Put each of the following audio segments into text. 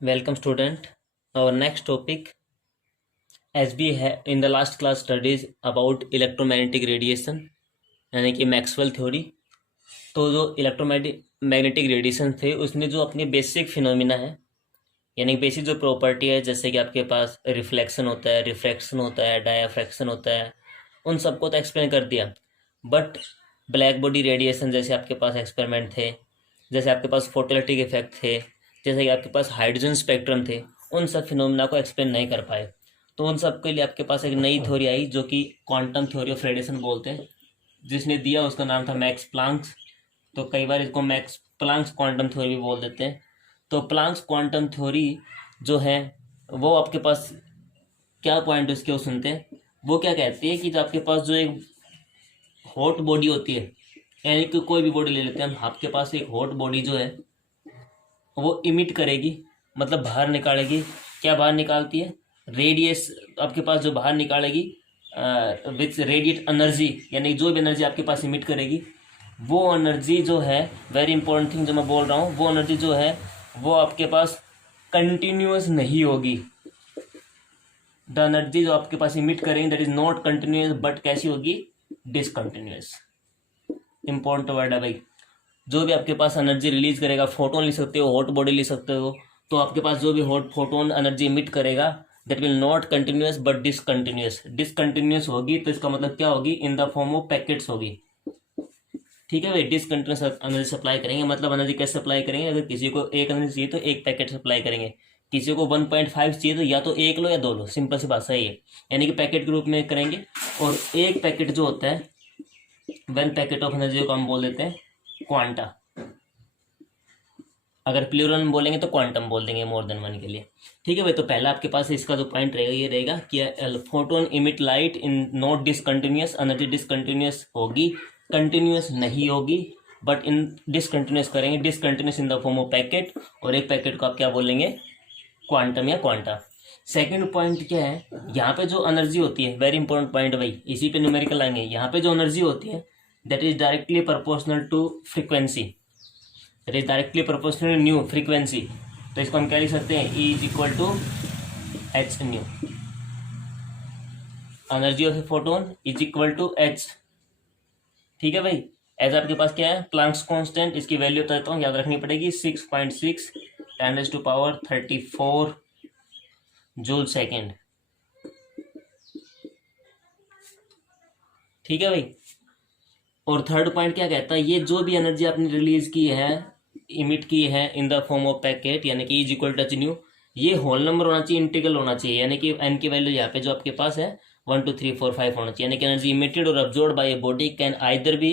Welcome student. Our next topic, as we have in the last class studies about electromagnetic radiation यानी कि Maxwell theory. तो जो electromagnetic radiation थे उसमें जो अपने बेसिक फिनोमिना है यानी बेसिक जो प्रॉपर्टी है, जैसे कि आपके पास रिफ्लेक्शन होता है, रिफ्रैक्शन होता है, डायफ्रैक्शन होता है, उन सबको तो एक्सप्लेन कर दिया। बट ब्लैक बॉडी रेडिएशन जैसे आपके पास एक्सपेरिमेंट थे, जैसे आपके पास फोटोइलेक्ट्रिक इफेक्ट थे, जैसे कि आपके पास हाइड्रोजन स्पेक्ट्रम थे, उन सब फिनोमिना को एक्सप्लेन नहीं कर पाए। तो उन सब के लिए आपके पास एक नई थ्योरी आई जो कि क्वांटम थ्योरी ऑफ रेडिएशन बोलते हैं। जिसने दिया उसका नाम था मैक्स प्लांक्स। तो कई बार इसको मैक्स प्लांक्स क्वांटम थ्योरी भी बोल देते हैं। तो प्लांक्स क्वांटम थ्योरी जो है वो आपके पास क्या पॉइंट उसके वो सुनते हैं। वो क्या कहती है कि जो आपके पास जो एक हॉट बॉडी होती है, यानी कि कोई भी बॉडी ले लेते हैं हम, आपके पास एक हॉट बॉडी जो है वो इमिट करेगी, मतलब बाहर निकालेगी। क्या बाहर निकालती है? रेडियस आपके पास जो बाहर निकालेगी विथ रेडिएट एनर्जी, यानी जो भी एनर्जी आपके पास इमिट करेगी वो एनर्जी जो है, वेरी इंपॉर्टेंट थिंग जो मैं बोल रहा हूँ, वो एनर्जी जो है वो आपके पास कंटिन्यूस नहीं होगी। द एनर्जी जो आपके पास इमिट करेंगे that is not continuous but कैसी होगी? डिसकंटिन्यूस। इंपॉर्टेंट वर्ड है भाई। जो भी आपके पास एनर्जी रिलीज करेगा, फोटोन लिख सकते हो, हॉट बॉडी लिख सकते हो, तो आपके पास जो भी हॉट फोटोन एनर्जी इमिट करेगा that will not continuous but discontinuous. Discontinuous होगी तो इसका मतलब क्या होगी? इन द फॉर्म ऑफ पैकेट्स होगी। ठीक है भाई, डिसकंटिन्यूस एनर्जी सप्लाई करेंगे, मतलब एनर्जी कैसे सप्लाई करेंगे? अगर किसी को एक एनर्जी चाहिए तो एक पैकेट सप्लाई करेंगे, किसी को 1.5 चाहिए तो या तो एक लो या दो लो, सिंपल सी बात सही है। यानी कि पैकेट के रूप में करेंगे। और एक पैकेट जो होता है, वन पैकेट ऑफ एनर्जी को हम बोल देते हैं क्वांटा। अगर प्लूरल में बोलेंगे तो क्वांटम बोल देंगे मोर देन वन के लिए। ठीक है भाई। तो पहला आपके पास इसका जो पॉइंट रहेगा ये रहेगा कि photon emit light in not discontinuous. Energy discontinuous होगी, कंटिन्यूस नहीं होगी, बट इन डिसकंटिन्यूस करेंगे, discontinuous in the form of packet. और एक पैकेट को आप क्या बोलेंगे? क्वांटम या क्वांटा। सेकंड पॉइंट क्या है? यहाँ पे जो एनर्जी होती है, वेरी इंपॉर्टेंट पॉइंट भाई, इसी पे न्यूमेरिकल आएंगे। यहाँ पे जो एनर्जी होती है that is directly proportional to frequency, that is directly proportional to nu frequency. तो इसको हम क्या लिख सकते हैं? E is equal to H nu. Energy of a photon is equal to H. ठीक है भाई। एज आपके पास क्या है? प्लांक्स कांस्टेंट, इसकी वैल्यू बताता हूँ, याद रखनी पड़ेगी, 6.6 10⁻⁴ जूल सेकेंड। ठीक है भाई। और थर्ड पॉइंट क्या कहता है? ये जो भी एनर्जी आपने रिलीज की है, इमिट की है in the form of packet, यानी कि is equal to H nu, ये होल नंबर होना चाहिए, इंटीग्रल होना चाहिए। यानी कि एन की वैल्यू यहाँ पे जो आपके पास है 1 2 3 4 5 होना चाहिए। यानी कि एनर्जी इमिटेड और absorb by a body can either be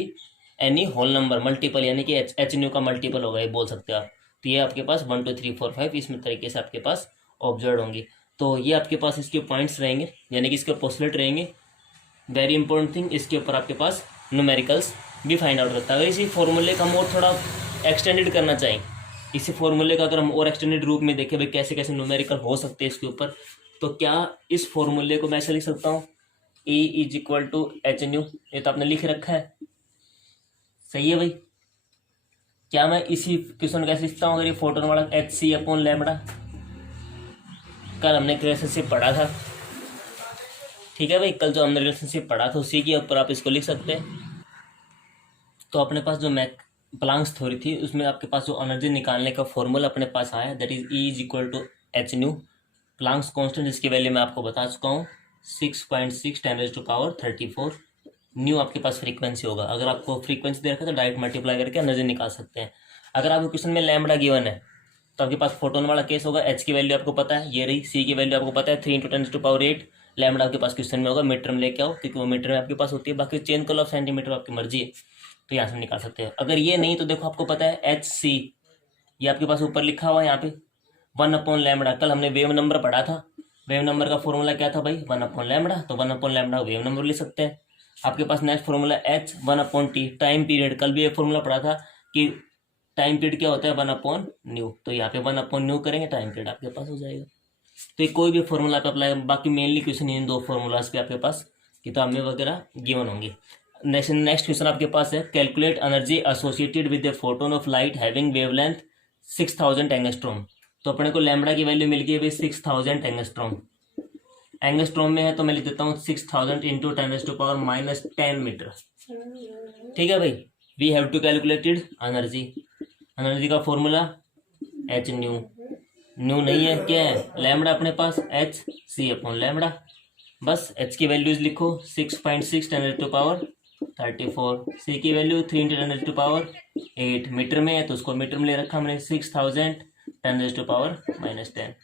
any whole number multiple, यानी कि एच न्यू का मल्टीपल होगा, ये बोल सकते हो आप। तो ये आपके पास 1 2 3 4 5 इस तरीके से आपके पास ऑब्जर्व होंगी। तो ये आपके पास इसके पॉइंट्स रहेंगे, यानी कि इसके पोस्टुलेट रहेंगे। वेरी इंपॉर्टेंट थिंग, इसके ऊपर आपके पास न्यूमेरिकल्स भी फाइंड आउट करता है। अगर इसी फॉर्मूले का हम और थोड़ा एक्सटेंडेड करना चाहें, इसी फॉर्मूले का अगर हम और एक्सटेंडेड रूप में देखें भाई कैसे कैसे न्यूमेरिकल हो सकते हैं इसके ऊपर, तो क्या इस फॉर्मूले को मैं ऐसे लिख सकता हूँ? E is equal to H nu. ये तो आपने लिख रखा है, सही है भाई। क्या मैं इसी क्वेश्चन को कैसे लिखता हूँ? अगर ये फोटोन वाला एच सी अपॉन लैम्बडा, कल हमने रिलेशनशिप पढ़ा था। ठीक है भाई, कल जो हमने रिलेशनशिप पढ़ा था उसी के ऊपर आप इसको लिख सकते हैं। तो अपने पास जो प्लांक्स थ्योरी थी उसमें आपके पास जो एनर्जी निकालने का फॉर्मूला अपने पास आया that is E is equal to H nu. Planck's constant जिसकी वैल्यू मैं आपको बता चुका हूँ 6.6 10⁻⁴। न्यू आपके पास फ्रीक्वेंसी होगा। अगर आपको फ्रीक्वेंसी दे रखा है तो डायरेक्ट मल्टीप्लाई करके एनर्जी निकाल सकते हैं। अगर आपको क्वेश्चन में लैम्बडा गिवन है तो आपके पास फोटोन वाला केस होगा। एच की वैल्यू आपको पता है, ये रही। सी की वैल्यू आपको पता है 3 × 10⁸। लैम्बडा आपके पास क्वेश्चन में होगा, मीटर में लेके आओ क्योंकि वो मीटर में आपके पास होती है। बाकी चेंज कर लो सेंटीमीटर, आपकी मर्जी है, तो यहाँ से निकाल सकते हैं। अगर ये नहीं तो देखो आपको पता है एच सी, ये आपके पास ऊपर लिखा हुआ है यहाँ पे 1/λ। कल हमने वेव नंबर पढ़ा था। वेव नंबर का फॉर्मूला क्या था भाई? 1/λ। तो 1/λ वेव नंबर लिख सकते हैं। आपके पास next formula H 1/t time period. कल भी एक फॉर्मूला पढ़ा था कि टाइम पीरियड क्या होता है? 1/न्यू। तो यहाँ पे 1/न्यू करेंगे, टाइम पीरियड आपके पास हो जाएगा। तो ये कोई भी फॉर्मूला पे अप्लाई, बाकी मेनली क्वेश्चन इन दो फॉर्मूलाज पे आपके पास किताब में वगैरह गिवन होंगे। नेक्स्ट क्वेश्चन आपके पास है calculate energy associated with the photon of light having wavelength 6000 angstrom. तो अपने को लैम्बडा की वैल्यू मिल गई भाई 6000 एंगस्ट्रॉम। एंगस्ट्रॉम में है तो मैं लिख देता हूँ 6000 इंटू 10⁻⁻10 मीटर। ठीक है भाई, we have to calculated energy. Energy का फॉर्मूला एच न्यू, न्यू नहीं है, क्या है लैम्बडा अपने पास, एच सी अपॉन लैम्बडा। बस एच की वैल्यूज लिखो 6.6 10⁻34, सी की वैल्यू 3 × 10⁻8, मीटर में है तो उसको मीटर में ले रखा हमने 6000 10⁻10।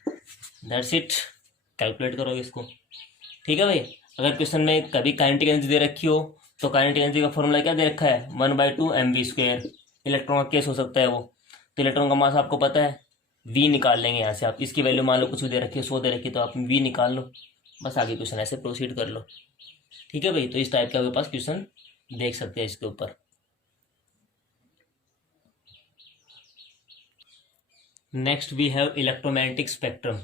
दैट्स इट, कैलकुलेट करोगे इसको। ठीक है भाई, अगर क्वेश्चन में कभी काइनेटिक एनर्जी दे रखी हो तो काइनेटिक एनर्जी का फॉर्मूला क्या दे रखा है, 1/2 mv²। इलेक्ट्रॉन का केस हो सकता है वो, तो इलेक्ट्रॉन का मास आपको पता है, v निकाल लेंगे यहाँ से। आप इसकी वैल्यू मान लो कुछ भी दे रखी है 100 दे रखी है तो आप v निकाल लो, बस आगे क्वेश्चन ऐसे प्रोसीड कर लो। ठीक है भाई, तो इस टाइप के आपके पास क्वेश्चन देख सकते हैं इसके ऊपर। Next we have electromagnetic spectrum.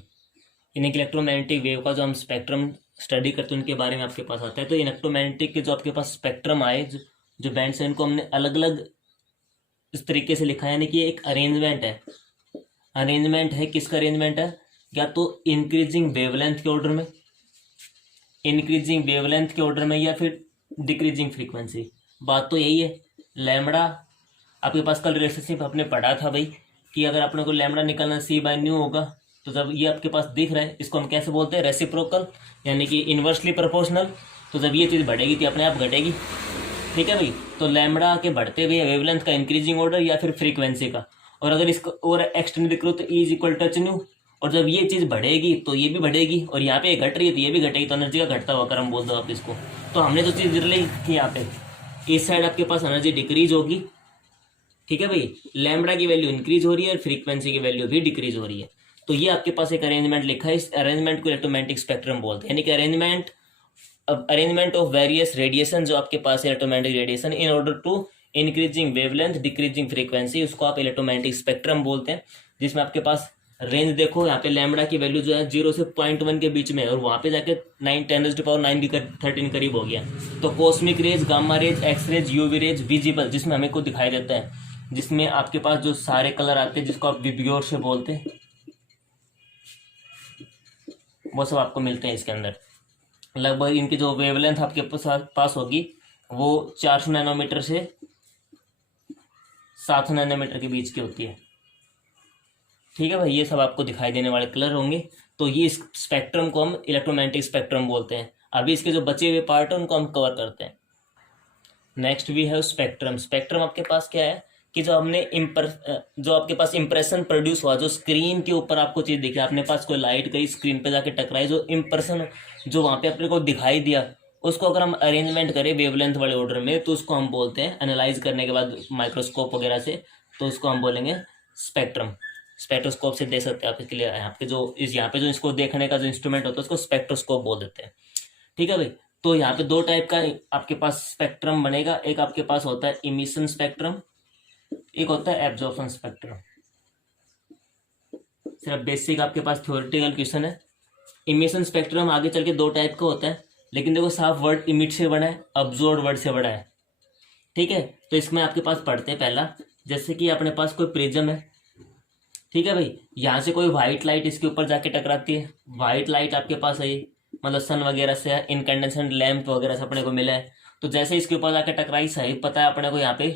इन इलेक्ट्रोमैग्नेटिक वेव का जो हम स्पेक्ट्रम स्टडी करते हैं उनके बारे में आपके पास आता है। तो इलेक्ट्रोमैग्नेटिक के जो आपके पास स्पेक्ट्रम आए, जो बैंड्स हैं, इनको हमने अलग अलग इस तरीके से लिखा है, यानी कि एक अरेंजमेंट है। अरेंजमेंट है, किसका अरेंजमेंट है, या तो इंक्रीजिंग वेवलेंथ के ऑर्डर में, इंक्रीजिंग वेवलेंथ के ऑर्डर में, या फिर डिक्रीजिंग फ्रीक्वेंसी। बात तो यही है। लैम्बडा आपके पास कल रिलेशनशिप आपने पढ़ा था भाई कि अगर अपने को लैम्बडा निकालना c/न्यू होगा, तो जब ये आपके पास दिख रहा है इसको हम कैसे बोलते हैं, रेसिप्रोकल, यानी कि इन्वर्सली प्रोपोर्शनल। तो जब ये चीज़ बढ़ेगी तो अपने आप घटेगी। ठीक है भाई, तो लैम्बडा के बढ़ते हुए वेवलेंथ का इंक्रीजिंग ऑर्डर या फिर फ्रीक्वेंसी का। और अगर इसको और एक्सटेंड करो तो E = h न्यू। और जब ये चीज़ बढ़ेगी तो ये भी बढ़ेगी, और यहाँ पे घट रही है तो ये भी घटेगी, तो एनर्जी का घटता हुआ क्रम बोल दो आप इसको। तो हमने जो चीज़ ली थी यहाँ पे, इस साइड आपके पास एनर्जी डिक्रीज होगी। ठीक है भाई, लैम्बडा की वैल्यू इंक्रीज हो रही है और फ्रीक्वेंसी की वैल्यू भी डिक्रीज हो रही है। तो ये आपके पास एक अरेंजमेंट लिखा है, इस अरेंजमेंट को इलेक्ट्रोमैग्नेटिक स्पेक्ट्रम बोलते हैं, यानी कि अरेंजमेंट ऑफ वेरियस रेडिएशन जो आपके पास है, electromagnetic radiation, in order to increasing wavelength decreasing frequency, उसको आप इलेक्ट्रोमैग्नेटिक स्पेक्ट्रम बोलते हैं। जिसमें आपके पास रेंज देखो, यहाँ पे लैम्बडा की वैल्यू जो है 0 से 0.1 के बीच में है, और वहाँ पे जाके 10⁻9 13 करीब हो गया। तो cosmic rays, gamma rays, X rays, UV rays, visible, जिसमें हमें को दिखाई देता है, जिसमें आपके पास जो सारे कलर आते हैं जिसको आप विबग्योर से बोलते हैं, वो सब आपको मिलते हैं इसके अंदर। लगभग इनकी जो वेवलेंथ आपके पास होगी वो 400 नैनोमीटर से 700 नैनोमीटर के बीच की होती है। ठीक है भाई, ये सब आपको दिखाई देने वाले कलर होंगे। तो ये इस स्पेक्ट्रम को हम इलेक्ट्रोमैग्नेटिक स्पेक्ट्रम बोलते हैं। अभी इसके जो बचे हुए पार्ट है उनको हम कवर करते हैं। Next we have spectrum. Spectrum आपके पास क्या है कि जो आपके पास इंप्रेशन प्रोड्यूस हुआ, जो स्क्रीन के ऊपर आपको चीज़ दिखी, अपने पास कोई लाइट गई स्क्रीन पे जाके टकराई, जो इंप्रेशन जो वहाँ पे अपने को दिखाई दिया, उसको अगर हम अरेंजमेंट करें वेवलेंथ वाले ऑर्डर में तो उसको हम बोलते हैं, एनालाइज करने के बाद माइक्रोस्कोप वगैरह से, तो उसको हम बोलेंगे स्पेक्ट्रम। स्पेक्ट्रोस्कोप से दे सकते हैं आप, इसके लिए यहाँ पे जो इसको देखने का जो इंस्ट्रूमेंट होता है उसको स्पेक्ट्रोस्कोप बोल देते हैं। ठीक है भाई, तो यहाँ पे दो टाइप का आपके पास स्पेक्ट्रम बनेगा। एक आपके पास होता है इमिशन स्पेक्ट्रम, एक होता है एब्जॉर्प्शन स्पेक्ट्रम। सिर्फ बेसिक आपके पास थ्योरेटिकल क्वेश्चन है। इमिशन स्पेक्ट्रम आगे चल के दो टाइप का होता है, लेकिन देखो साफ वर्ड इमिट से बड़ा है, अब्जॉर्ब वर्ड से बड़ा है। ठीक है, तो इसमें आपके पास पढ़ते हैं पहला, जैसे कि अपने पास कोई प्रिज्म है। ठीक है भाई, यहाँ से कोई व्हाइट लाइट इसके ऊपर जाके टकराती है। व्हाइट लाइट आपके पास है, मतलब सन वगैरह से, इनकैंडेसेंट लैंप वगैरह से अपने को मिला है। तो जैसे इसके ऊपर जाके टकराई, सही पता है अपने को यहाँ पे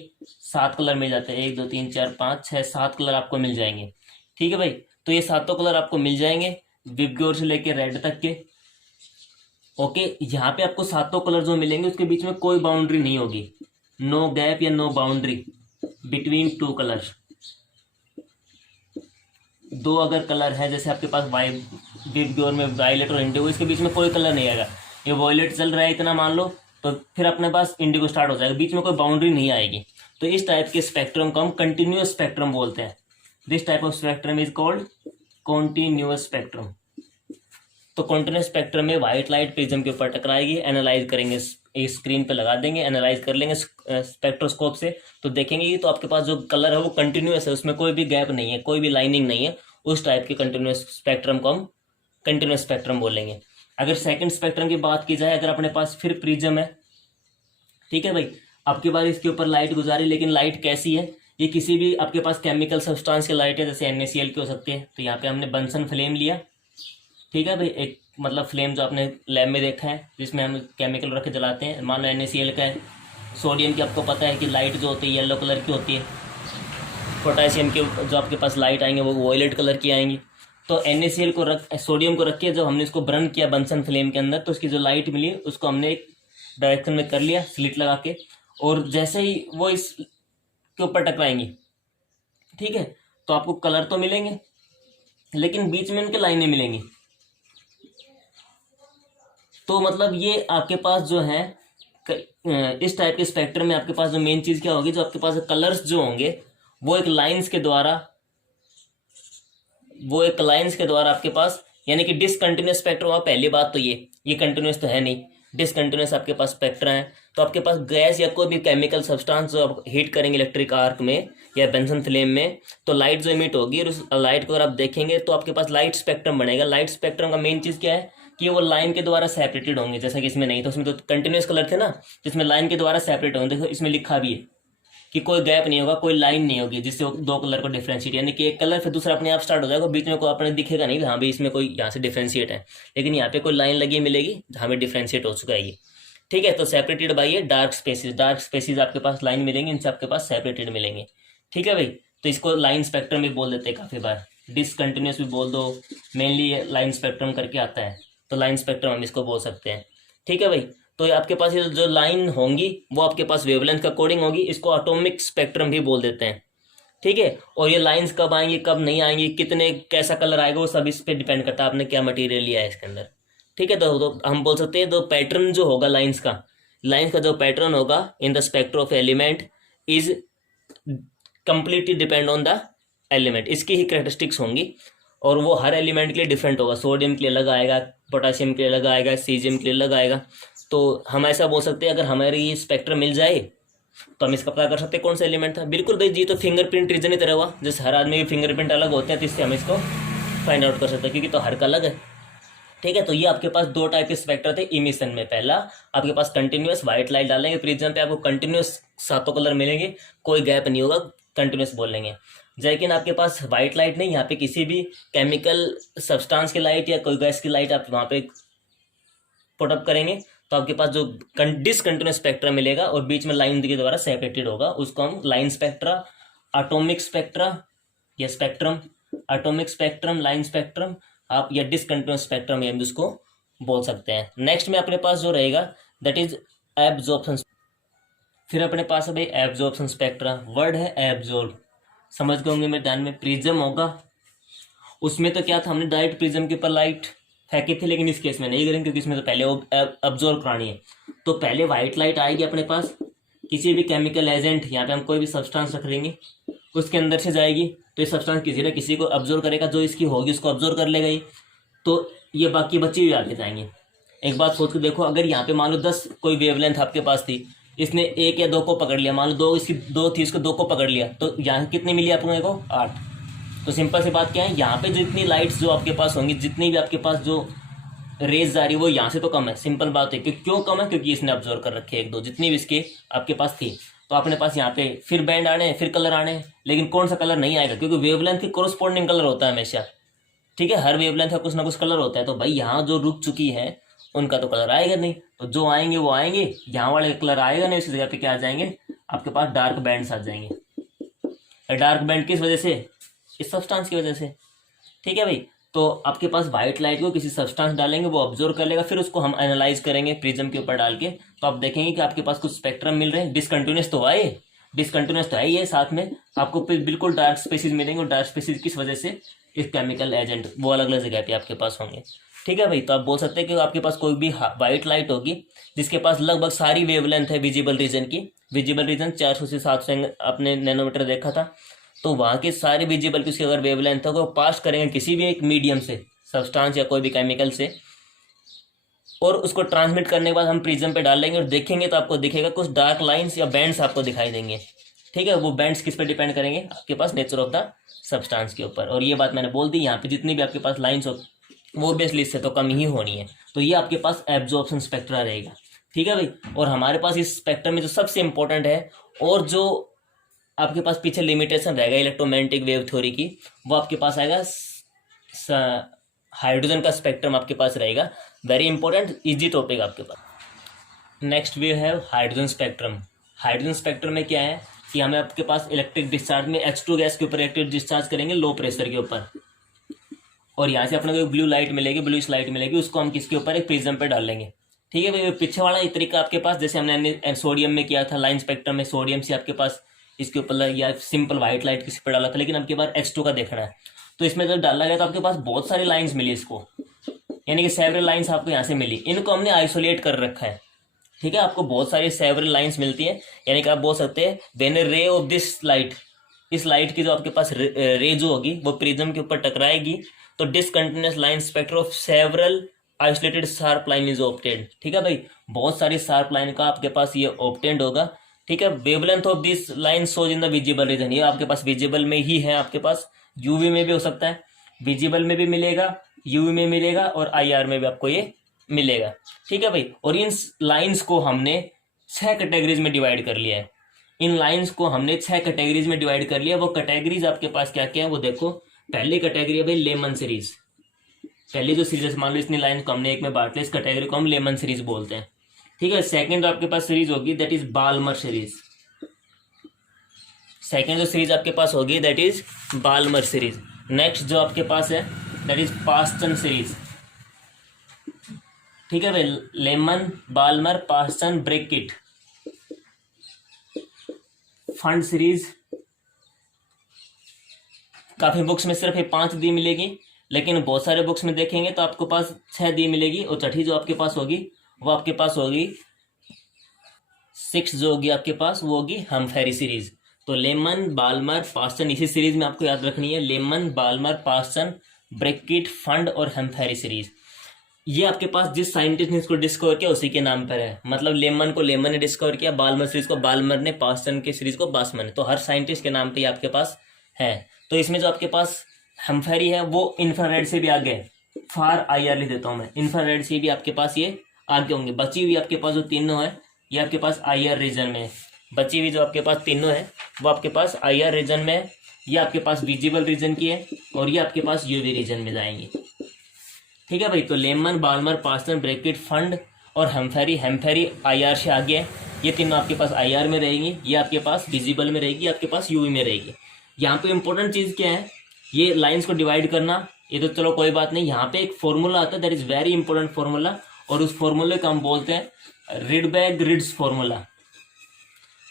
7 कलर मिल जाते हैं, 1 2 3 4 5 6 7 कलर आपको मिल जाएंगे। ठीक है भाई, तो ये 7 कलर आपको मिल जाएंगे, विबग्योर से लेके रेड तक के। ओके, यहाँ पे आपको 7 कलर जो मिलेंगे उसके बीच में कोई बाउंड्री नहीं होगी, नो गैप या नो बाउंड्री बिटवीन 2 कलर। दो अगर कलर है, जैसे आपके पास विबग्योर में वायलेट और इंडिगो, इसके बीच में कोई कलर नहीं आएगा। ये वायलेट चल रहा है इतना मान लो, तो फिर अपने पास इंडिगो स्टार्ट हो जाएगा, बीच में कोई बाउंड्री नहीं आएगी। तो इस टाइप के स्पेक्ट्रम को हम कंटिन्यूअस स्पेक्ट्रम बोलते हैं। This type of spectrum is called continuous spectrum. तो कॉन्टिन्यूअस स्पेक्ट्रम में व्हाइट लाइट प्रिज्म के ऊपर टकराएगी, एनालाइज करेंगे, स्क्रीन पे लगा देंगे, एनालाइज कर लेंगे स्पेक्ट्रोस्कोप से, तो देखेंगे तो आपके पास जो कलर है वो कंटिन्यूअस है, उसमें कोई भी गैप नहीं है, कोई भी लाइनिंग नहीं है। उस टाइप के कंटिन्यूअस स्पेक्ट्रम को हम कंटिन्यूअस स्पेक्ट्रम बोलेंगे। अगर सेकंड स्पेक्ट्रम की बात की जाए, अगर अपने पास फिर प्रिज्म है, ठीक है भाई, आपके पास इसके ऊपर लाइट गुजारी, लेकिन लाइट कैसी है, ये किसी भी आपके पास केमिकल सब्सटेंस की लाइट है, जैसे NaCl की हो सकती है। तो यहाँ पे हमने बंसन फ्लेम लिया, ठीक है भाई, एक मतलब फ्लेम जो आपने लैब में देखा है जिसमें हम केमिकल रख के जलाते हैं। मान लो NaCl का है। सोडियम की आपको पता है कि लाइट जो होती है येलो कलर की होती है। पोटेशियम की जो आपके पास लाइट आएंगे वो वॉयलेट कलर की आएंगी। तो NaCl को सोडियम को रख के जब हमने इसको बर्न किया बंसन फ्लेम के अंदर, तो उसकी जो लाइट मिली उसको हमने एक डायरेक्शन में कर लिया स्लिट लगा के, और जैसे ही वो इस के ऊपर टकराएंगी, ठीक है, तो आपको कलर तो मिलेंगे लेकिन बीच में उनके लाइनें मिलेंगी। तो मतलब ये आपके पास जो है इस टाइप के स्पेक्ट्रम में आपके पास जो मेन चीज क्या होगी, जो आपके पास कलर्स जो होंगे वो एक लाइंस के द्वारा आपके पास, यानी कि डिसकंटिन्यूस स्पेक्ट्रम हुआ। पहली बात तो ये कंटिन्यूस तो है नहीं, डिसकंटिन्यूस आपके पास स्पेक्ट्रा है। तो आपके पास गैस या कोई भी केमिकल सब्सटेंस जो आप हीट करेंगे इलेक्ट्रिक आर्क में या बेंसन फ्लेम में, तो लाइट जो इमिट होगी, और उस लाइट को अगर आप देखेंगे तो आपके पास लाइट स्पेक्ट्रम बनेगा। लाइट स्पेक्ट्रम का मेन चीज क्या है कि वो लाइन के द्वारा सेपरेटेड होंगे, जैसा कि इसमें नहीं। तो उसमें तो कंटिन्यूस कलर थे ना, जिसमें लाइन के द्वारा सेपरेट होंगे। देखो इसमें लिखा भी है कि कोई गैप नहीं होगा, कोई लाइन नहीं होगी जिससे दो कलर को डिफ्रेंशिएट, यानी कि एक कलर फिर दूसरा अपने आप स्टार्ट हो जाएगा, बीच में कोई अपने दिखेगा नहीं हाँ भाई इसमें कोई यहाँ से डिफ्रेंशिएट है, लेकिन यहाँ पे कोई लाइन लगी मिलेगी जहाँ पे डिफ्रेंशिएट हो चुका है ये, ठीक है। तो सेपरेटेड बाय ये डार्क स्पेसिस आपके पास लाइन मिलेंगे, इनसे आपके पास सेपरेटेड मिलेंगे, ठीक है भाई। तो इसको लाइन स्पेक्ट्रम भी बोल देते हैं काफी बार, डिसकंटिन्यूस भी बोल दो, मेनली लाइन स्पेक्ट्रम करके आता है, तो लाइन स्पेक्ट्रम हम इसको बोल सकते हैं, ठीक है भाई। तो आपके पास ये जो लाइन होंगी वो आपके पास वेवलेंथ का अकॉर्डिंग होगी, इसको एटॉमिक स्पेक्ट्रम भी बोल देते हैं, ठीक है। और ये लाइंस कब आएंगी कब नहीं आएंगी, कितने कैसा कलर आएगा, वो सब इस पे डिपेंड करता है आपने क्या मटेरियल लिया है इसके अंदर, ठीक है। तो हम बोल सकते हैं तो पैटर्न जो होगा लाइंस का जो पैटर्न होगा in the spectrum of element is completely depend on the element, इसकी ही कैरेक्टरिस्टिक्स होंगी, और वो हर एलिमेंट के लिए डिफरेंट होगा। सोडियम के लिए अलग आएगा, पोटेशियम के लिए अलग आएगा, सीजियम के लिए अलग आएगा। तो हम ऐसा बोल सकते हैं अगर हमारे ये स्पेक्ट्रम मिल जाए तो हम इसका पता कर सकते हैं कौन सा एलिमेंट था। बिल्कुल भाई जी, तो फिंगरप्रिंट रीजन ही तरह हुआ, जैसे हर आदमी के फिंगरप्रिंट अलग होते हैं, तो इससे हम इसको फाइंड आउट कर सकते हैं क्योंकि तो हर का अलग है, ठीक है। तो ये आपके पास दो टाइप के स्पेक्ट्रा थे इमिशन में। पहला आपके पास कंटिन्यूस व्हाइट लाइट डालेंगे प्रिज्म पे, आपको कंटिन्यूस सातों कलर मिलेंगे, कोई गैप नहीं होगा, कंटिन्यूस बोल लेंगे। लेकिन आपके पास व्हाइट लाइट नहीं, यहाँ पे किसी भी केमिकल सब्सटेंस की लाइट या कोई गैस की लाइट आप वहाँ पे पुटअप करेंगे तो आपके पास जो डिसकंटिन्यूस स्पेक्ट्रा मिलेगा और बीच में लाइन के द्वारा सेपरेटेड होगा, उसको हम लाइन स्पेक्ट्रा, एटॉमिक स्पेक्ट्रा या spectrum, atomic spectrum, line spectrum आप या डिसकंटिन्यूस स्पेक्ट्रम हम इसको बोल सकते हैं। नेक्स्ट में अपने पास जो रहेगा दैट इज एब्जॉर्प्शन। फिर अपने पास है भाई एब्जॉर्प्शन स्पेक्ट्रा, वर्ड है एब्जॉर्ब, समझ गए होंगे मेरे ध्यान में। प्रिज्म होगा, उसमें तो क्या था हमने डायरेक्ट प्रिज्म के ऊपर लाइट फेंकी थी, लेकिन इस केस में नहीं करेंगे क्योंकि इसमें तो पहले वो अब्जॉर्ब करानी है। तो पहले व्हाइट लाइट आएगी अपने पास, किसी भी केमिकल एजेंट, यहाँ पे हम कोई भी सब्सटेंस रख लेंगे, उसके अंदर से जाएगी, तो ये सब्सटेंस किसी ना किसी को अब्जॉर्ब करेगा, जो इसकी होगी उसको अब्जॉर्ब कर लेगा ही, तो ये बाकी बच्चे भी आगे जाएंगे। एक बात सोच के देखो, अगर यहाँ पे मान लो 10 कोई वेवलेंथ आपके पास थी, इसने 1 या 2 को पकड़ लिया, मान लो 2 इसकी 2 थी, इसको 2 को पकड़ लिया, तो यहाँ कितनी मिली आप लोगों को 8। तो सिंपल सी बात क्या है, यहाँ पे जितनी लाइट्स जो आपके पास होंगी, जितनी भी आपके पास जो रेज जा रही है वो यहाँ से तो कम है। सिंपल बात है कि क्यों कम है, क्योंकि इसने ऑब्जर्व कर रखे 1-2 जितनी भी इसके आपके पास थी। तो अपने पास यहाँ पे फिर बैंड आने हैं, फिर कलर आने हैं, लेकिन कौन सा कलर नहीं आएगा, क्योंकि वेवलेंथ के कोरस्पॉन्डिंग कलर होता है हमेशा, ठीक है। हर वेवलेंथ का कुछ ना कुछ कलर होता है, तो भाई यहाँ जो रुक चुकी है उनका तो कलर आएगा नहीं, तो जो आएंगे वो आएंगे, यहाँ वाले कलर आएगा नहीं, उसी जगह पे क्या आ जाएंगे आपके पास डार्क बैंड्स आ जाएंगे। डार्क बैंड किस वजह से, इस सब्सटेंस की वजह से, ठीक है भाई। तो आपके पास व्हाइट लाइट को किसी सब्सटेंस डालेंगे, वो ऑब्जर्व कर लेगा, फिर उसको हम एनालाइज करेंगे प्रिज्म के ऊपर डाल के, तो आप देखेंगे कि आपके पास कुछ स्पेक्ट्रम मिल रहे हैं। डिसकंटिन्यूस तो है ये, साथ में आपको बिल्कुल डार्क स्पेसिस मिलेंगे, और डार्क स्पेसिस किस वजह से, इस केमिकल एजेंट वो अलग अलग जगह पे आपके पास होंगे, ठीक है भाई। तो आप बोल सकते हैं कि आपके पास कोई भी व्हाइट लाइट होगी जिसके पास लगभग सारी वेवलेंथ है विजिबल रीजन की, विजिबल रीजन 400 से 700 अपने नैनोमीटर देखा था, तो वहाँ के सारे विजिबल की उसकी अगर वेवलेंथ है वो पास करेंगे किसी भी एक मीडियम से, सब्सटेंस या कोई भी केमिकल से, और उसको ट्रांसमिट करने के बाद हम प्रिज्म पे डाल लेंगे और देखेंगे तो आपको दिखेगा कुछ डार्क लाइंस या बैंड्स आपको दिखाई देंगे, ठीक है। वो बैंड्स किस पे डिपेंड करेंगे, आपके पास नेचर ऑफ द सब्सटेंस के ऊपर। और ये बात मैंने बोल दी, यहाँ पे जितनी भी आपके पास लाइंस हो वो ऑब्वियसली इससे तो कम ही होनी है। तो ये आपके पास एब्जॉर्प्शन स्पेक्ट्रा रहेगा, ठीक है भाई। और हमारे पास इस स्पेक्ट्रम में जो सबसे इंपॉर्टेंट है और जो आपके पास पीछे लिमिटेशन रहेगा इलेक्ट्रोमैग्नेटिक वेव थ्योरी की, वो आपके पास आएगा हाइड्रोजन का स्पेक्ट्रम आपके पास रहेगा। वेरी इंपॉर्टेंट इजी टॉपिक आपके पास। Next we have hydrogen spectrum. Hydrogen spectrum में क्या है कि हमें आपके पास इलेक्ट्रिक डिस्चार्ज में H2 गैस के ऊपर इलेक्ट्रिक डिस्चार्ज करेंगे लो प्रेशर के ऊपर, और यहाँ से अपने को ब्लू लाइट मिलेगी, ब्लूइश लाइट मिलेगी, उसको हम किसके ऊपर, एक प्रिज्म पे डाल लेंगे। ठीक है भाई, पीछे वाला ये तरीका आपके पास जैसे हमने सोडियम में किया था, लाइन स्पेक्ट्रम में सोडियम से आपके पास इसके ऊपर या सिंपल व्हाइट लाइट किसी पर डाला था, लेकिन आपके पास H2 का देखना है। तो इसमें जब डाला गया तो आपके पास बहुत सारी लाइन्स मिली इसको, यानी कि सेवरल लाइन्स आपको यहाँ से मिली, इनको हमने आइसोलेट कर रखा है। ठीक है, आपको बहुत सारी सेवरल लाइन्स मिलती है, यानी कि आप बोल सकते हैं when A ray of this light, इस लाइट की जो आपके पास रे जो होगी वो प्रिज्म के ऊपर टकराएगी, तो discontinuous line spectrum of several isolated sharp line is obtained. ठीक है भाई, बहुत सारी शार्प लाइन का आपके पास ये ऑब्टेन्ड होगा। ठीक है, wavelength of this line shows in the visible region, ये आपके पास विजिबल में ही है, आपके पास यूवी में भी हो सकता है, विजिबल में भी मिलेगा, यूवी में मिलेगा, और IR में भी आपको ये मिलेगा। ठीक है भाई, और इन लाइंस को हमने 6 कैटेगरीज में डिवाइड कर लिया है। इन लाइंस को हमने 6 कैटेगरीज में डिवाइड कर लिया। वो कैटेगरीज आपके पास क्या क्या है वो देखो। पहली कैटेगरी है भाई लेमन सीरीज। पहली जो सीरीज, मान लो इतनी लाइन को हमने एक में बांट लिया, इस कैटेगरी को हम लेमन सीरीज बोलते हैं। ठीक है, सेकंड जो आपके पास सीरीज होगी that is Balmer series. Second जो सीरीज आपके पास होगी that is Balmer series. Next जो आपके पास है दैट इज पास्टन सीरीज। ठीक है भाई, Lyman, Balmer, Paschen, Brackett. Pfund series, काफी बुक्स में सिर्फ ये 5 दी मिलेगी, लेकिन बहुत सारे बुक्स में देखेंगे तो आपको पास 6 दी मिलेगी, और छठी जो आपके पास होगी वो आपके पास होगी 6 जो होगी आपके पास वो होगी हमफेरी सीरीज। तो लेमन, बाल्मर, पास्टन, इसी सीरीज में आपको याद रखनी है, Lyman, Balmer, Paschen, Brackett, Pfund और हमफेरी सीरीज। ये आपके पास जिस साइंटिस्ट ने इसको डिस्कवर किया उसी के नाम पर है। मतलब लेमन को लेमन ने डिस्कवर किया, बाल्मर सीरीज को बाल्मर ने, पास्टन की सीरीज को बासमन ने, तो हर साइंटिस्ट के नाम पे आपके पास है। तो इसमें जो आपके पास हमफेरी है वो इंफ्रारेड से भी आगे है, फार IR लिख देता हूं मैं, इंफ्रारेड से भी आपके पास ये आगे होंगे। बची हुई आपके पास जो तीनों है ये आपके पास IR रीजन में है। बची हुई जो आपके पास तीनों है वो आपके पास IR रीजन में है, ये आपके पास विजिबल रीजन की है, और ये आपके पास UV रीजन में जाएंगी। ठीक है भाई, तो Lyman, Balmer, Paschen, Brackett, Pfund और हमफेरी। हमफेरी IR से आगे है, ये तीनों आपके पास IR में रहेंगी, ये आपके पास विजिबल में रहेगी, आपके पास UV में रहेगी। यहाँ पे इंपॉर्टेंट चीज क्या है, ये लाइंस को डिवाइड करना, ये तो चलो कोई बात नहीं। यहाँ पे एक फॉर्मूला आता है that is very important formula, और उस फॉर्मूले को हम बोलते हैं Rydberg Ritz formula.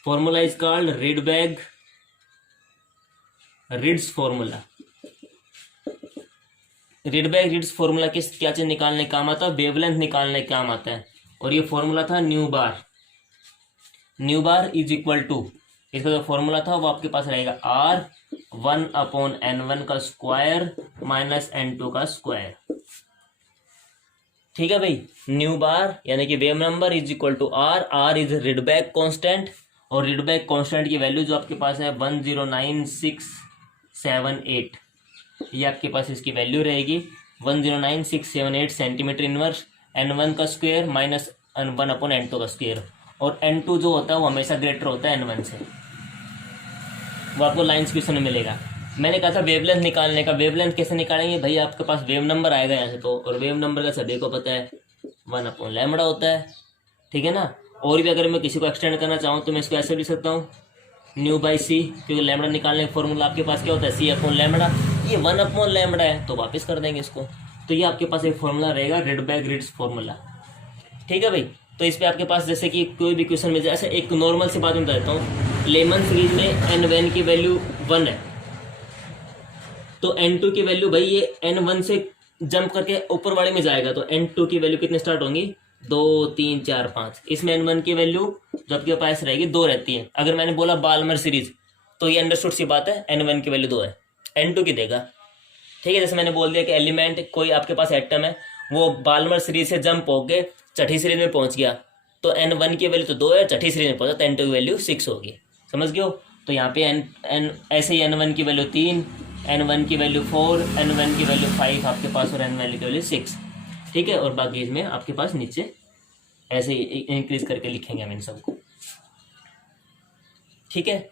Formula is called Rydberg Ritz formula. Rydberg Ritz formula किस क्या चीज निकालने का काम आता है, वेवलेंथ निकालने का काम आता है, और ये फॉर्मूला था nu bar. Nu bar is equal to, इसका जो फॉर्मूला था वो आपके पास रहेगा R1/N1 का स्क्वायर माइनस N2 का स्क्वायर। ठीक है भाई, न्यू बार यानी कि wave number is equal to R is Rydberg constant, और रिडबैग कांस्टेंट की वैल्यू जो आपके पास है 109678, ये आपके पास इसकी वैल्यू रहेगी 109678 सेंटीमीटर इनवर्स। N1 का स्क्वायर माइनस 1/N2 का स्क्वायर, और N2 जो होता है वो हमेशा ग्रेटर होता है N1 से। वो आपको लाइन्स क्वेश्चन में मिलेगा। मैंने कहा था वेवलेंथ निकालने का, वेवलेंथ कैसे निकालेंगे भाई, आपके पास वेव नंबर आएगा यहाँ से तो, और वेव नंबर का सभी को पता है 1/λ होता है। ठीक है ना, और भी अगर मैं किसी को एक्सटेंड करना चाहूँ तो मैं इसको ऐसे लिख सकता हूँ ν/c, क्योंकि लैम्बडा निकालने का फॉर्मूला आपके पास क्या होता है C/λ, ये 1/λ है तो वापस कर देंगे इसको। तो ये आपके पास एक फॉर्मूला रहेगा रिडबैग रिड्स फॉर्मूला। ठीक है भाई, तो इस पे आपके पास जैसे कि कोई भी क्वेश्चन मिल जाए, ऐसे एक नॉर्मल सी बात मैं बता देता हूँ। लेमन सीरीज में N1 की वैल्यू 1 है, तो N2 की वैल्यू भाई ये N1 से जंप करके ऊपर वाले में जाएगा, तो N2 की वैल्यू कितने स्टार्ट होंगी 2 3 4 5। इसमें N1 की वैल्यू जो आपके पास रहेगी 2 रहती है। अगर मैंने बोला बाल्मर सीरीज तो ये अंडरस्टूड सी बात है, N1 की वैल्यू 2 है, N2 की देगा। ठीक है, जैसे मैंने बोल दिया कि एलिमेंट कोई आपके पास एटम है, वो बाल्मर सीरीज से जंप होके छठी सीरीज में पहुंच गया, तो N1 की वैल्यू तो 2 है, छठी सीरीज में पहुंचा तो N2 की वैल्यू 6 होगी। समझ गए हो? तो यहाँ पे ऐसे ही N1 की वैल्यू 3, N1 की वैल्यू 4, N1 की वैल्यू 5 आपके पास, और N1 की वैल्यू 6। ठीक है, और बाकी इसमें आपके पास नीचे ऐसे इंक्रीज करके लिखेंगे हम इन सबको। ठीक है,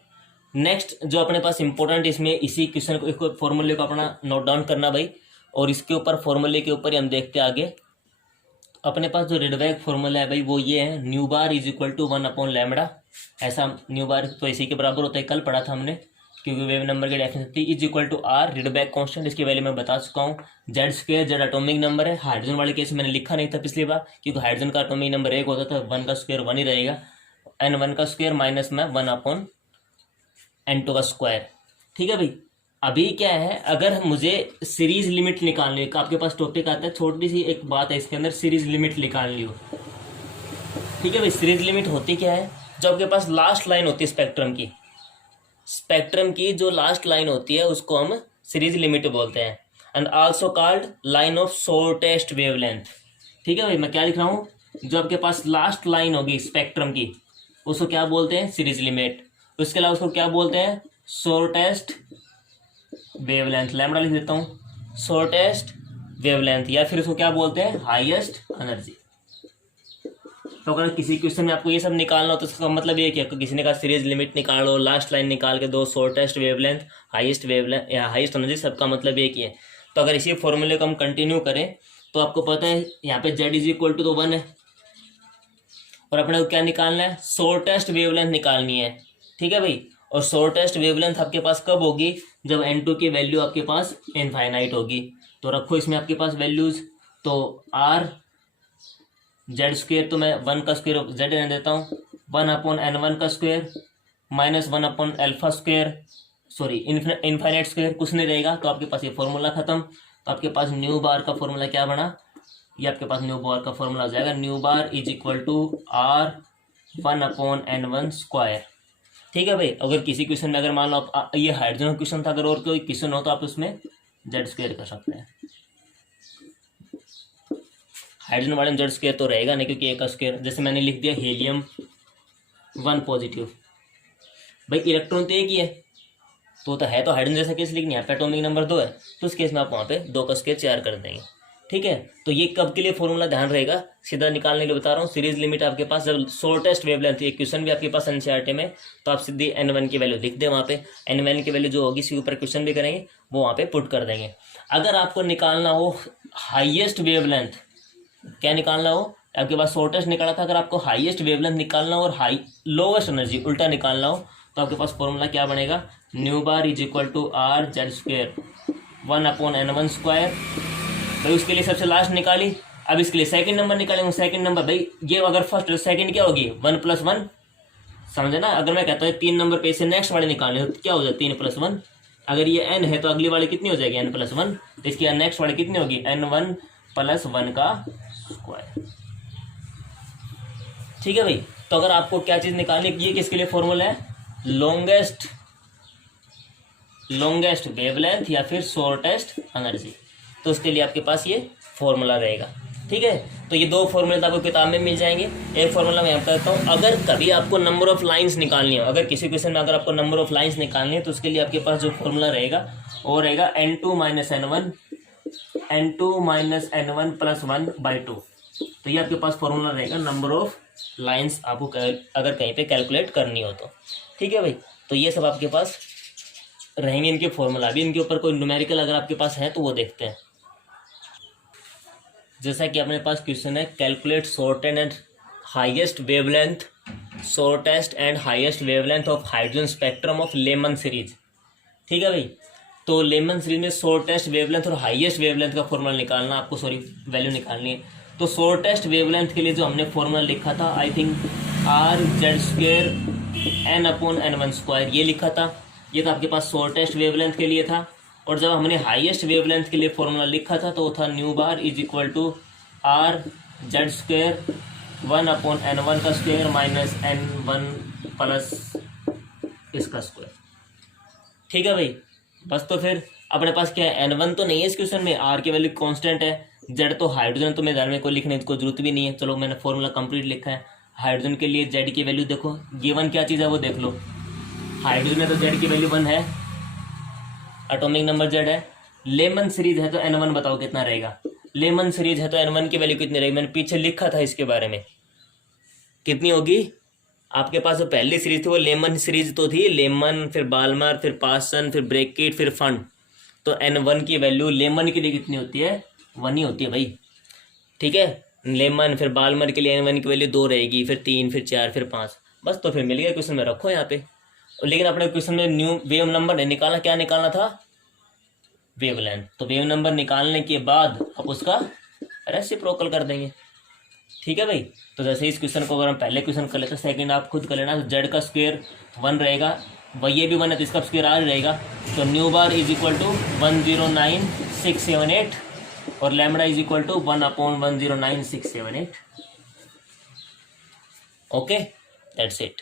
नेक्स्ट जो अपने पास इंपॉर्टेंट इसमें इसी क्वेश्चन को इसको फॉर्मूले को अपना नोट डाउन करना भाई, और इसके ऊपर फॉर्मूले के ऊपर ही हम देखते आगे। अपने पास जो रिडबैक फॉर्मूला है भाई वो ये है, nu bar is equal to 1/λ। ऐसा न्यू बार तो इसी के बराबर होता है, कल पढ़ा था हमने, क्योंकि वेव नंबर की डेफिनेशन थी। Is equal to R Rydberg constant, इसकी वैल्यू मैं बता चुका हूँ। Z square, Z atomic number है। हाइड्रोजन वाले केस मैंने लिखा नहीं था पिछली बार, क्योंकि हाइड्रोजन का एटॉमिक नंबर 1 होता था, 1 का स्क्वायर 1 ही रहेगा। n1 का स्क्वायर माइनस में 1/n2 का स्क्वायर। ठीक है भाई। अभी क्या है, अगर मुझे सीरीज लिमिट निकालनी है, आपके पास टॉपिक आता है, छोटी सी एक बात है इसके अंदर, सीरीज लिमिट निकालनी हो। ठीक है भाई। सीरीज लिमिट होती क्या है, जो आपके पास लास्ट लाइन होती है स्पेक्ट्रम की जो लास्ट लाइन होती है उसको हम सीरीज लिमिट बोलते हैं, and also called line of shortest wavelength. ठीक है भाई। मैं क्या लिख रहा हूँ, जो आपके पास लास्ट लाइन होगी स्पेक्ट्रम की उसको क्या बोलते हैं, सीरीज लिमिट। उसके अलावा उसको क्या बोलते हैं, शॉर्टेस्ट वेवलेंथ। लैम्बडा लिख देता हूँ, शॉर्टेस्ट वेवलेंथ, या फिर उसको क्या बोलते हैं, हाईएस्ट एनर्जी। तो अगर किसी क्वेश्चन में आपको ये सब निकालना हो तो इसका मतलब ये कि किसी ने कहा सीरीज लिमिट निकालो, लास्ट लाइन निकाल के दो, शॉर्टेस्ट वेवलेंथ, हाईएस्ट वेवलेंथ या हाईएस्ट एनर्जी, सबका मतलब एक ही है। तो अगर इसी फॉर्मूले को हम कंटिन्यू करें तो आपको पता है यहाँ पे जेड इज इक्वल टू तो 1 है, और अपने को क्या निकालना है, शॉर्टेस्ट वेवलेंथ निकालनी है। ठीक है भाई। और शॉर्टेस्ट वेवलेंथ आपके पास कब होगी, जब n2 की वैल्यू आपके पास इनफाइनाइट होगी। तो रखो इसमें आपके पास वैल्यूज, तो आर जेड स्क्वेयर, तो मैं 1 का स्क्वेयर जेड रहने देता हूँ, 1/n1 का square minus 1/α square, sorry infinite square, कुछ नहीं रहेगा। तो आपके पास ये फॉर्मूला खत्म। तो आपके पास न्यू बार का फॉर्मूला क्या बना, ये आपके पास न्यू बार का फॉर्मूला हो जाएगा, nu bar is equal to R 1/n1 square. ठीक है भाई। अगर किसी क्वेश्चन में अगर मान लो आप, ये हाइड्रोजन क्वेश्चन था, अगर और कोई क्वेश्चन हो तो आप उसमें जेड स्क्वायर कर सकते हैं। हाइड्रोजन वाले में जेड स्क्वायर तो रहेगा नहीं, क्योंकि एक का स्क्वायर, जैसे मैंने लिख दिया हीलियम 1 पॉजिटिव, भाई इलेक्ट्रॉन तो एक ही है, तो है तो हाइड्रोजन जैसा केस, लेकिन यहाँ पे एटॉमिक नंबर 2 है, तो उस केस में आप वहाँ पे 2 का स्क्वायर 4 कर देंगे। ठीक है। तो ये कब के लिए फॉर्मूला ध्यान रहेगा, सीधा निकालने के लिए बता रहा हूँ। सीरीज लिमिट आपके पास जब शॉर्टेस्ट वेवलेंथ, एक क्वेश्चन भी आपके पास एनसीईआरटी में, तो आप सीधी n1 की वैल्यू लिख दे वहाँ पे, n1 की वैल्यू जो होगी इसके ऊपर क्वेश्चन भी करेंगे, वो वहाँ पे पुट कर देंगे। अगर आपको निकालना हो हाइएस्ट वेवलेंथ, क्या निकालना हो, आपके पास शॉर्टेस्ट निकाला था, अगर आपको हाईएस्ट वेवलेंथ निकालना हो और हाई लोवेस्ट एनर्जी उल्टा निकालना हो, तो आपके पास फॉर्मूला क्या बनेगा, nu bar is equal to R Z square 1/n1 square. भाई उसके लिए सबसे लास्ट निकाली, अब इसके लिए सेकंड नंबर निकालेंगे। सेकंड नंबर भाई ये अगर फर्स्ट सेकंड क्या होगी, 1 + 1, समझे ना। अगर मैं कहता हूँ 3 नंबर पे से नेक्स्ट वाले निकालने तो क्या हो जाए, 3 + 1। अगर ये n है तो अगली वाली कितनी हो जाएगी, n + 1। तो इसकी नेक्स्ट वाली कितनी होगी, n1 + 1 का स्क्वायर। ठीक है भाई। तो अगर आपको क्या चीज निकालनी, ये किसके लिए फॉर्मूला है, लॉन्गेस्ट वेवलेंथ या फिर शॉर्टेस्ट एनर्जी, तो उसके लिए आपके पास ये फॉर्मूला रहेगा। ठीक है। तो ये 2 फॉर्मूले आपको किताब में मिल जाएंगे। एक फॉर्मूला मैं यहाँ करता हूँ, अगर कभी आपको नंबर ऑफ लाइंस निकालनी हो, अगर किसी क्वेश्चन में अगर आपको नंबर ऑफ लाइंस निकालनी है, तो उसके लिए आपके पास जो फॉर्मूला रहेगा वो रहेगा n2 - n1 + 1/2। तो ये आपके पास फॉर्मूला रहेगा नंबर ऑफ लाइंस आपको अगर कहीं पे कैलकुलेट करनी हो तो। ठीक है भाई। तो ये सब आपके पास रहेंगे इनके फॉर्मूला। भी इनके ऊपर कोई न्यूमेरिकल अगर आपके पास है तो वो देखते हैं। जैसा कि अपने पास क्वेश्चन है, calculate shortest and highest wavelength of hydrogen spectrum of Lyman series. ठीक है भाई। तो लेमन सीरीज में शॉर्टेस्ट वेवलेंथ और हाईएस्ट वेवलेंथ का फॉर्मूला निकालना आपको, वैल्यू निकालनी है। तो शॉर्टेस्ट वेवलेंथ के लिए जो हमने फॉर्मूला लिखा था, I think are Z square n/n1 square, ये लिखा था। ये तो आपके पास शॉर्टेस्ट वेवलेंथ के लिए था। और जब हमने हाईएस्ट वेवलेंथ के लिए फॉर्मूला लिखा था तो वो था nu bar is equal to R Z square 1/n1 का स्क्वायर माइनस n1 प्लस इसका स्क्वायर। ठीक है भाई। बस तो फिर अपने पास क्या है, n1 तो नहीं है इस क्वेश्चन में, r की वैल्यू कांस्टेंट है, z तो हाइड्रोजन तो मेरे ध्यान में कोई लिखने की जरूरत भी नहीं है। चलो मैंने फॉर्मूला कंप्लीट लिखा है। हाइड्रोजन के लिए z की वैल्यू देखो, गिवन क्या चीज़ है वो देख लो। हाइड्रोजन है तो z की वैल्यू 1 है, एटॉमिक नंबर z है। लेमन सीरीज है तो n1 बताओ कितना रहेगा। लेमन सीरीज है तो n1 की वैल्यू कितनी रहेगी, मैंने पीछे लिखा था इसके बारे में, कितनी होगी आपके पास जो पहली सीरीज थी वो लेमन सीरीज तो थी, लेमन फिर बाल्मर फिर पार्सन फिर ब्रैकेट फिर फंड। तो N1 की वैल्यू लेमन के लिए कितनी होती है, 1 ही होती है भाई, ठीक है। लेमन फिर बाल्मर के लिए N1 की वैल्यू 2 रहेगी, फिर 3 फिर 4 फिर 5, बस। तो फिर मिल गया, क्वेश्चन में रखो यहाँ पे। लेकिन अपने क्वेश्चन में न्यू वेव नंबर नहीं निकालना, क्या निकालना था, वेवलेंथ। तो वेव नंबर निकालने के बाद आप उसका रेसिप्रोकल कर देंगे, ठीक है भाई। तो जैसे इस क्वेश्चन को अगर हम पहले क्वेश्चन कर लेते हैं, सेकंड आप खुद कर लेना। जेड का स्क्वायर 1 रहेगा, वही ये भी 1 है तो इसका स्क्वायर आर रहेगा। तो nu bar is equal to 109678 और lambda is equal to 1/109678। Okay, that's it.